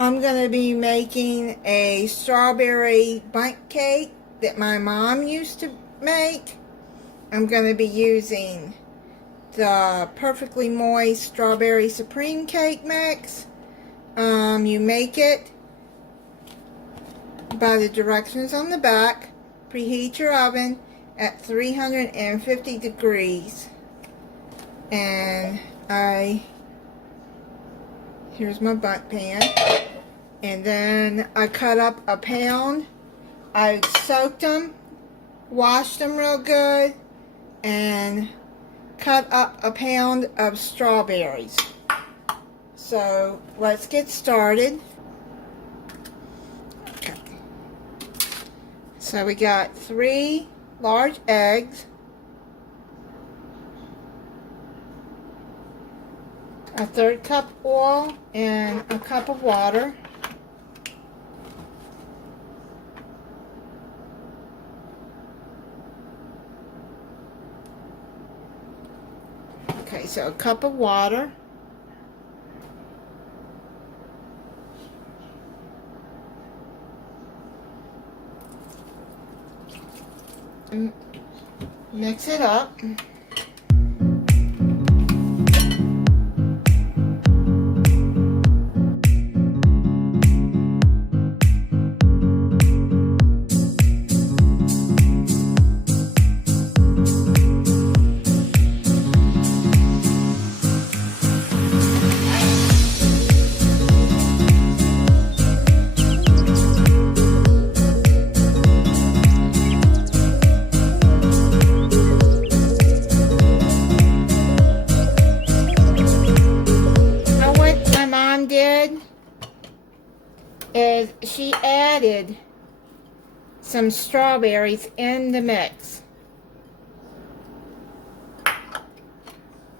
I'm going to be making a strawberry bundt cake that my mom used to make. I'm going to be using the Perfectly Moist Strawberry Supreme Cake Mix. You make it by the directions on the back. Preheat your oven at 350 degrees. And here's my bundt pan. And then I cut up a pound. I soaked them, washed them real good, and cut up a pound of strawberries. So let's get started. Okay. So we got 3 large eggs, a 1/3 cup oil, and a cup of water. Okay, so a cup of water. And mix it up. Is she added some strawberries in the mix,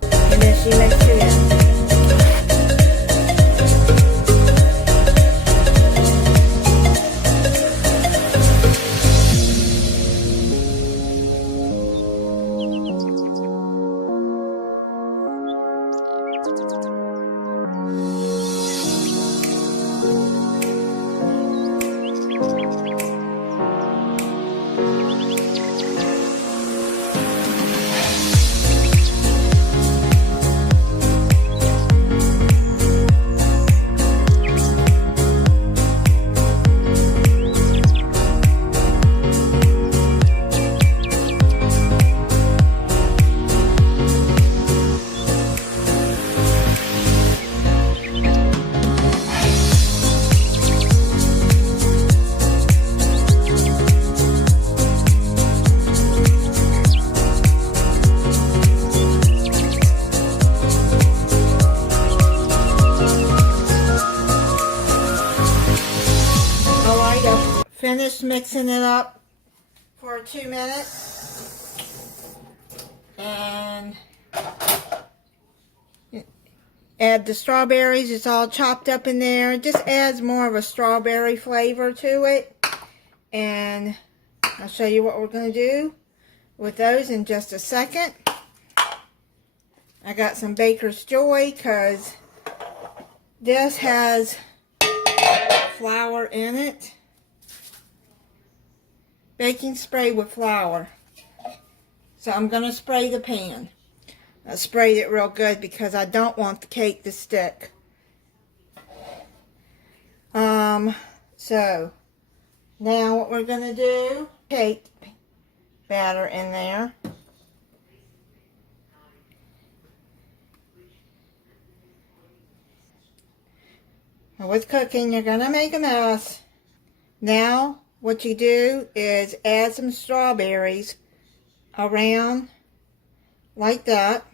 and then she mixed it in. Finish mixing it up for 2 minutes, and add the strawberries. It's all chopped up in there. It just adds more of a strawberry flavor to it, and I'll show you what we're going to do with those in just a second. I got some Baker's Joy because this has flour in it. Baking spray with flour. So I'm going to spray the pan. I sprayed it real good because I don't want the cake to stick. So now what we're going to do, cake batter in there. Now with cooking, you're going to make a mess. Now what you do is add some strawberries around like that.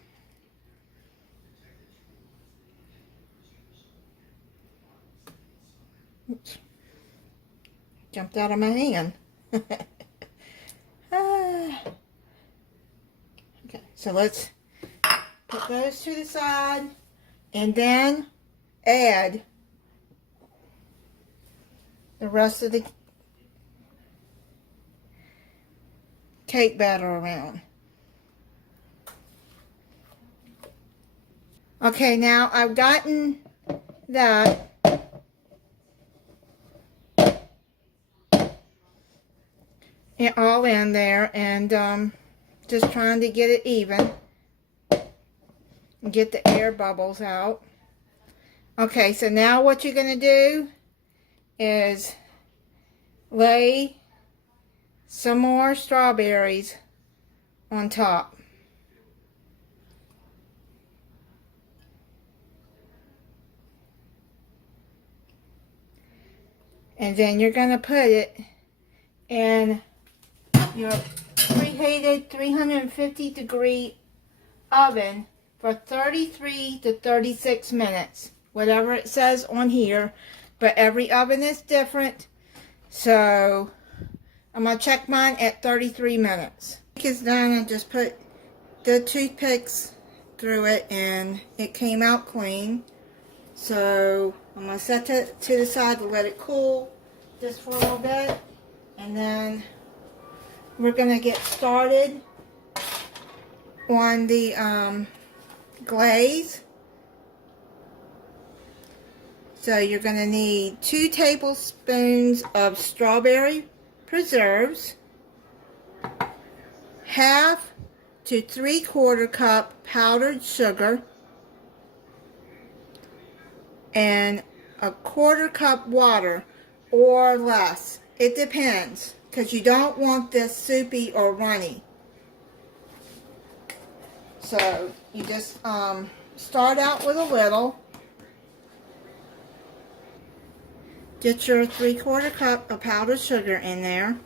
Oops. Jumped out of my hand. Okay, so let's put those to the side and then add the rest of the cake batter around. Okay, now I've gotten that it all in there, and just trying to get it even and get the air bubbles out. Okay, so now what you're going to do is lay some more strawberries on top. And then you're going to put it in your preheated 350 degree oven for 33 to 36 minutes. Whatever it says on here. But every oven is different. So I'm going to check mine at 33 minutes. It's done. I just put the toothpicks through it and it came out clean. So I'm going to set it to the side to let it cool just for a little bit. And then we're going to get started on the glaze. So you're going to need 2 tablespoons of strawberry preserves, 1/2 to 3/4 cup powdered sugar, and 1/4 cup water or less. It depends, because you don't want this soupy or runny. So you just start out with a little. Get your 3/4 cup of powdered sugar in there.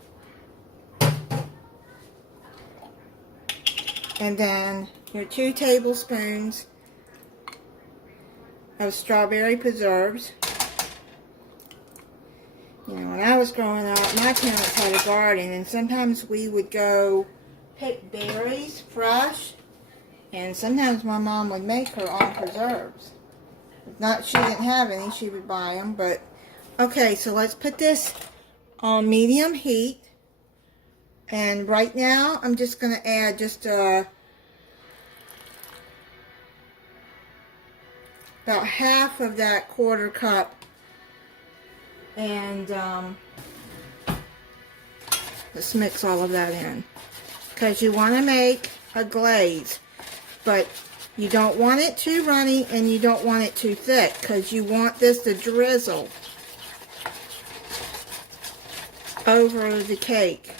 And then your 2 tablespoons of strawberry preserves. You know, when I was growing up, my parents had a garden, and sometimes we would go pick berries fresh, and sometimes my mom would make her own preserves. If not, she didn't have any, she would buy them. But okay, so let's put this on medium heat. And right now, I'm just going to add just about 1/2 of that 1/4 cup. And let's mix all of that in. Because you want to make a glaze. But you don't want it too runny and you don't want it too thick. Because you want this to drizzle over the cake.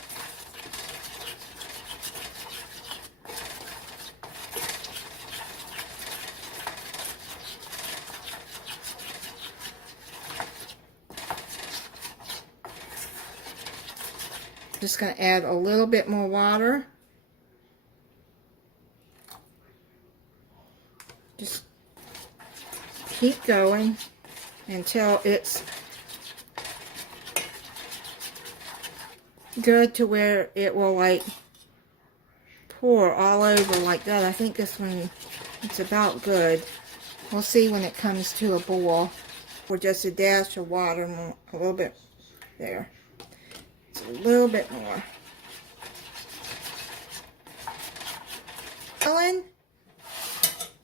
Just going to add a little bit more water. Just keep going until it's good to where it will like pour all over like that. I think this one, it's about good. We'll see when it comes to a boil. Or just a dash of water, a little bit there. A little bit more.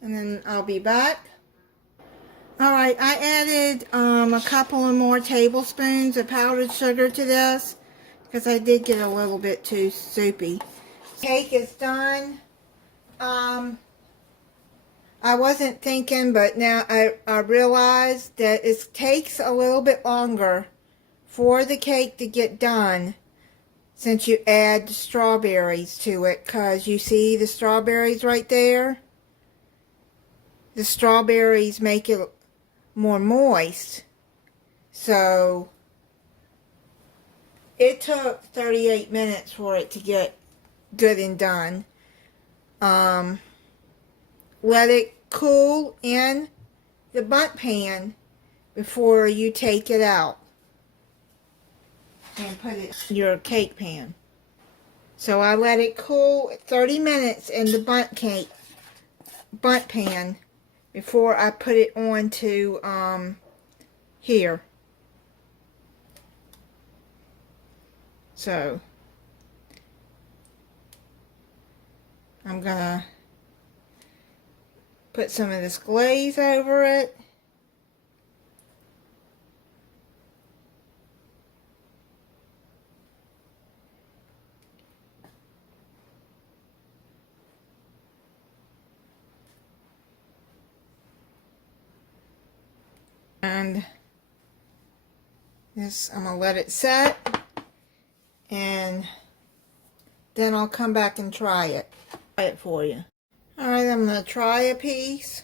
And then I'll be back. Alright, I added a couple of more tablespoons of powdered sugar to this because I did get a little bit too soupy. Cake is done. I wasn't thinking, but now I realized that it takes a little bit longer for the cake to get done since you add the strawberries to it, because you see the strawberries right there? The strawberries make it more moist. So it took 38 minutes for it to get good and done. Let it cool in the Bundt pan before you take it out and put it in your cake pan. So I let it cool 30 minutes in the Bundt pan before I put it on to here. So I'm gonna put some of this glaze over it. And this, I'm going to let it set. And then I'll come back and try it for you. Alright, I'm going to try a piece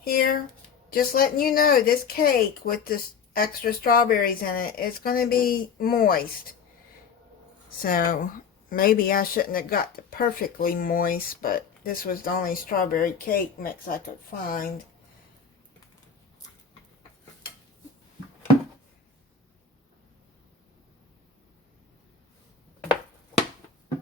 here. Just letting you know, this cake with this extra strawberries in it, it's going to be moist. So maybe I shouldn't have got the perfectly moist, but this was the only strawberry cake mix I could find.